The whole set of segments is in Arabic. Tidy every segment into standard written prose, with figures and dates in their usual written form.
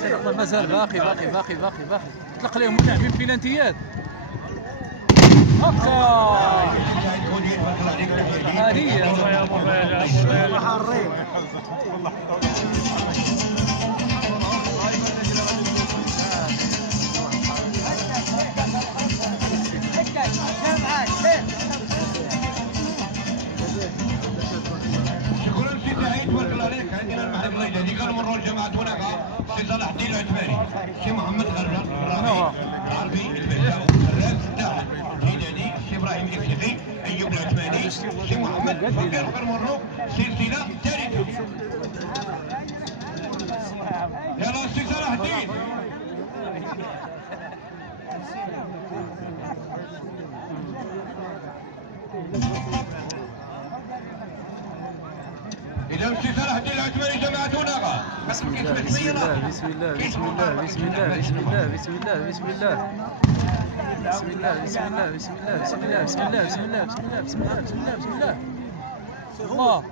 سير الله مازال باقي باقي باقي باقي باقي. اطلق عليهم اللاعبين بلانتيات. هكا هذه شكرا سي سعيد تبارك الله عليك. عندنا المعلم الله يهديك كنمروا لجماعه هناك سي صلاح الدين العثماني، سي محمد غرة العربي البهلاوي الراس تاعنا الهلالي، سي ابراهيم الكتفي، ايوب العثماني، سي محمد فقير كنمروا سلسله ثالثه. يلا سي صلاح الدين. إذا سي صلاح الدين العثماني جماعتنا. بسم الله بسم الله بسم الله بسم الله بسم الله بسم الله بسم الله بسم الله بسم الله بسم الله بسم الله بسم الله بسم الله بسم الله بسم الله بسم الله بسم الله بسم الله الله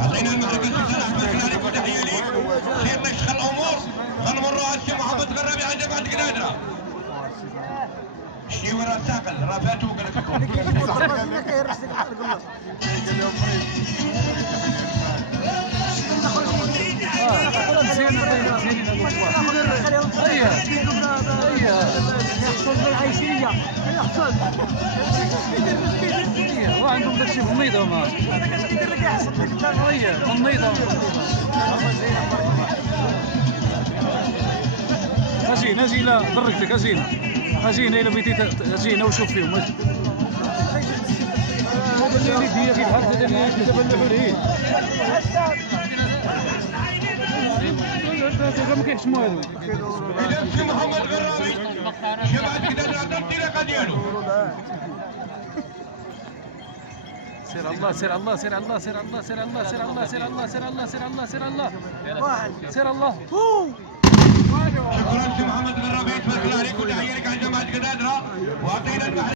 عطينا المعركة عليكم تحية ليك. خير نشخ الأمور. غنمروا على السي محمد غرابي على جماعة قنادرة. شي ورا الثقل راه فاتو قال وعندهم داكشي في النظام. النظام اجينا اجينا دركتك اجينا اجينا الا بغيتي اجينا وشوف فيهم. هذا اللي ديالي هذا اللي كتبلعوا ليه ما كيحشموا هادو. إذا سي محمد غرابي جماعة قنادرة الانطلاقة ديالو. سير الله سير الله سير الله سير الله سير الله سير الله سير الله سير الله سير الله سير الله سير الله. شكرا سي محمد غرابي تبارك الله عليك وتحية لك على جماعة قنادرة. وعطينا